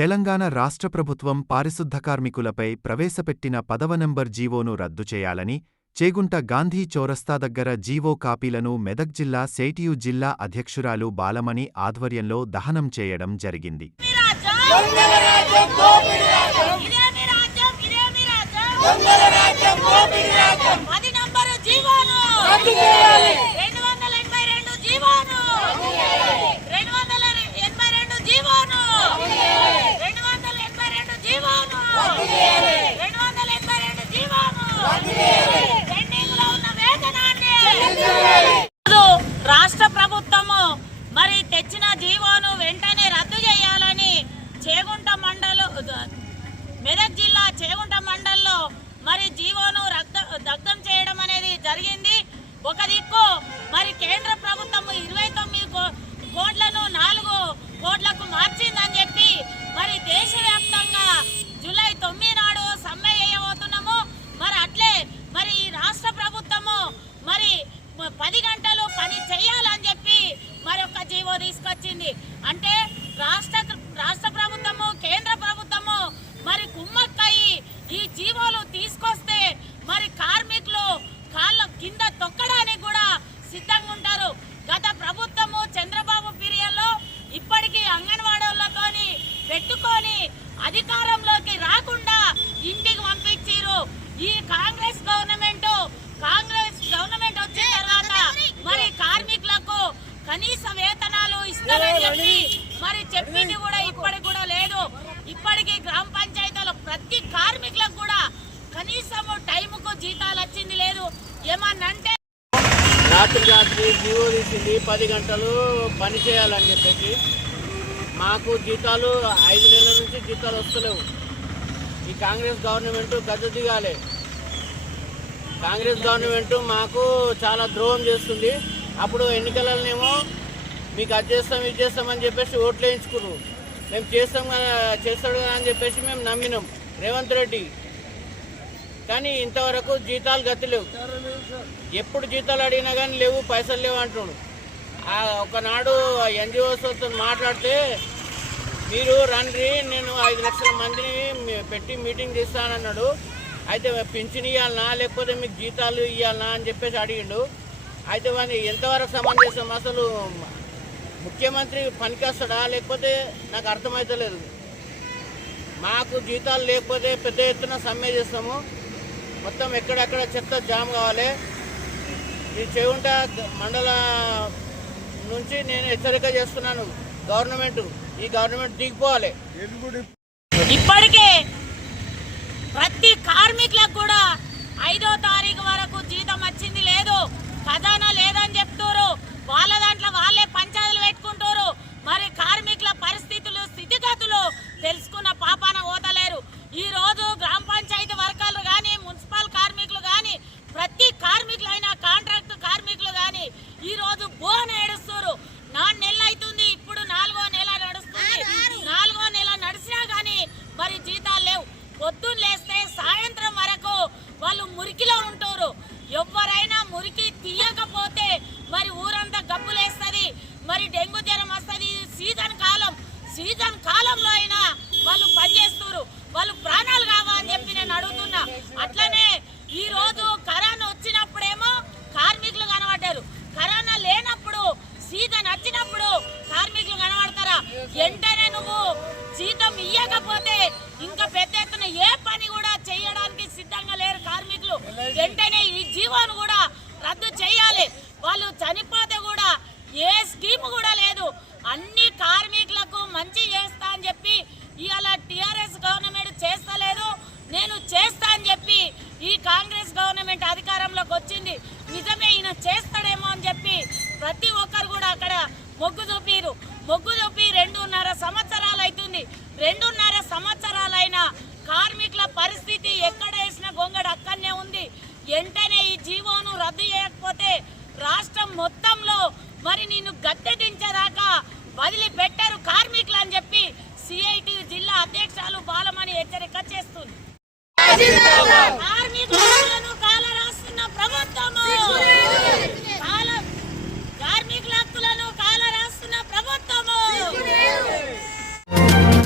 తెలంగాణ రాష్ట్ర ప్రభుత్వం పారిశుద్ధ కార్మికులపై ప్రవేశపెట్టిన 10వ నంబర్ జీవోను రద్దు చేయాలని చేగుంట గాంధీ చౌరస్తా దగ్గర జీవో కాపీలను మెదక్ జిల్లా సేటియు జిల్లా అధ్యక్షురాలు బాలమణి ఆధ్వర్యంలో దహనం చేయడం జరిగింది. రాష్ట్ర ప్రభుత్వము మరి తెచ్చిన జీవోను వెంటనే రద్దు చేయాలని మెదక్ జిల్లా చేగుంట మండలంలో మరి జీవోను దగ్ధం చేయడం అనేది జరిగింది. ఒక దిక్కు మరి కేంద్ర ప్రభుత్వం 29 కోట్లను 4 కోట్లకు మార్చిందని చెప్పి మరి దేశవ్యాప్తంగా జూలై 9 నాడు సమ్మె చేయబోతున్నాము. మరి అట్లే మరి రాష్ట్ర ప్రభుత్వము మరి 10 గంటలు పని చేయాలని చెప్పి మరి ఒక జీవో తీసుకొచ్చింది. అంటే రాష్ట్ర ప్రభుత్వము కేంద్ర ప్రభుత్వము మరి కుమ్మక్కయి ఈ జీవోలు తీసుకొస్తే మరి కార్మికులు కాళ్ళ కింద తొక్కడానికి కూడా సిద్ధంగా ఉంటారు. గత ప్రభుత్వము చంద్రబాబు పీరియడ్లో ఇప్పటికీ అంగన్వాడీలతోని పెట్టుకొని అధికారంలోకి రాకుండా ఇంటికి పంపించారు. ఈ కాంగ్రెస్ గవర్నమెంట్ వచ్చిన తర్వాత మరి కార్మికులకు కనీస వేతనాలు ఇస్తారని చెప్పి మరి చెప్పింది కూడా ఇప్పటికి కూడా లేదు. ఇప్పటికీ గ్రామ పంచాయతీలో ప్రతి కార్మికులకు కూడా కనీసం టైముకు జీతాలు వచ్చింది లేదు. ఏమన్నంటే రాత్రి జీవో తీసింది 10 గంటలు పని చేయాలని చెప్పేసి మాకు జీతాలు 5 నెలల నుంచి జీతాలు వస్తలేవు. ఈ కాంగ్రెస్ గవర్నమెంట్ గద్దె దిగాలి. కాంగ్రెస్ గవర్నమెంట్ మాకు చాలా ద్రోహం చేస్తుంది. అప్పుడు ఎన్నికలనేమో మీకు అది చేస్తాం ఇది చేస్తామని చెప్పేసి ఓట్లు వేయించుకున్నాం. మేము చేస్తాడు కదా అని చెప్పేసి మేము నమ్మినాం రేవంత్ రెడ్డి. కానీ ఇంతవరకు జీతాలు గతి లేవు. ఎప్పుడు జీతాలు అడిగినా కానీ లేవు, పైసలు లేవు అంటున్నాడు. ఒకనాడు ఎన్జిఓస్తో మాట్లాడితే మీరు రండి నేను 5 లక్షల మందిని పెట్టి మీటింగ్ చేస్తానన్నాడు. అయితే పింఛన్ ఇవ్వాలనా లేకపోతే మీకు జీతాలు ఇవ్వాలనా అని చెప్పేసి అడిగిండు. అయితే వాడిని ఎంతవరకు సమంజసం? అసలు ముఖ్యమంత్రి పనికొస్తాడా లేకపోతే నాకు అర్థమవుతలేదు. మాకు జీతాలు లేకపోతే పెద్ద ఎత్తున సమ్మె చేస్తాము. మొత్తం ఎక్కడెక్కడ చెత్త జామ్ కావాలి. ఈ చేగుంట మండల నుంచి నేను హెచ్చరిక చేస్తున్నాను ఈ గవర్నమెంట్ దిగిపోవాలి. ఇప్పటికే ప్రతి కార్మికులకు కూడా 5వ తారీఖు వరకు జీతం వచ్చింది లేదు, ఖజానా లేదని చెప్తారు. వాళ్ళ దాంట్లో వాళ్ళే పంచాయతీలు పెట్టుకుంటారు. మరి కార్మికుల పరిస్థితులు స్థితిగతులు తెలుసుకున్న పాపాన ఓతలేరు. ఈ రోజు గ్రామ పంచాయతీ వర్కర్లు కానీ మున్సిపల్ కార్మికులు కానీ ప్రతి కార్మికులైనా కాంట్రాక్ట్ కార్మికులు కానీ ఈ రోజు బోన ఏడుస్తారు. 4 నెలలు అవుతుంది, ఇప్పుడు 4వ నెల నడుస్తుంది. 4వ నెల నడిచినా కానీ మరి జీతాలు లేవు. పొద్దున్న లేస్తే సాయంత్రం వరకు వాళ్ళు మురికిలో ఉంటారు. ఎవరైనా మురికి తీయకపోతే మరి ఊరంతా గబ్బులేస్తుంది, మరి డెంగ్యూ జ్వరం వస్తుంది. సీజన్ కాలంలో అయినా వాళ్ళు పనిచేస్తారు. వాళ్ళు ప్రాణాలు కావాలని చెప్పి నేను అడుగుతున్నా. అట్లనే ఈ రోజు కరోనా వచ్చినప్పుడేమో కార్మికులు కనబడ్డారు, కరోనా లేనప్పుడు సీజన్ వచ్చినప్పుడు కార్మికులు కనబడతారా? వెంటనే నువ్వు జీతం ఇయ్యకపోతే ఇంకా పెద్ద ఎత్తున ఏ పని కూడా చేయడానికి సిద్ధంగా లేరు కార్మికులు. వెంటనే ఈ జీవోను కూడా రద్దు చేయాలి. వాళ్ళు చనిపోతే కూడా ఏ స్కీమ్ కూడా లేదు. అన్ని కార్మికులకు మంచి చేస్తా అని చెప్పి ఇవాళ టీఆర్ఎస్ గవర్నమెంట్ చేస్తలేదు, నేను చేస్తా అని చెప్పి ఈ కాంగ్రెస్ గవర్నమెంట్ అధికారంలోకి వచ్చింది. నిజమే ఈయన చేస్తాడేమో అని చెప్పి ప్రతి ఒక్కరు కూడా అక్కడ మొగ్గు చూపి 2.5 సంవత్సరాలు అవుతుంది. 2.5 సంవత్సరాలైన కార్మికుల పరిస్థితి ఎక్కడ వేసిన గొంగడు అక్కడనే ఉంది. వెంటనే ఈ జీవోను రద్దు చేయకపోతే రాష్ట్రం మొత్తంలో మరి నిన్ను గద్దెదించేదాకా వదిలిపెట్టారు కార్మికులు అని చెప్పి సిఐటి జిల్లా అధ్యక్షులు బాలమణి హెచ్చరిక చేస్తుంది. కార్మికులను కాలరాస్తున్న ప్రభుత్వము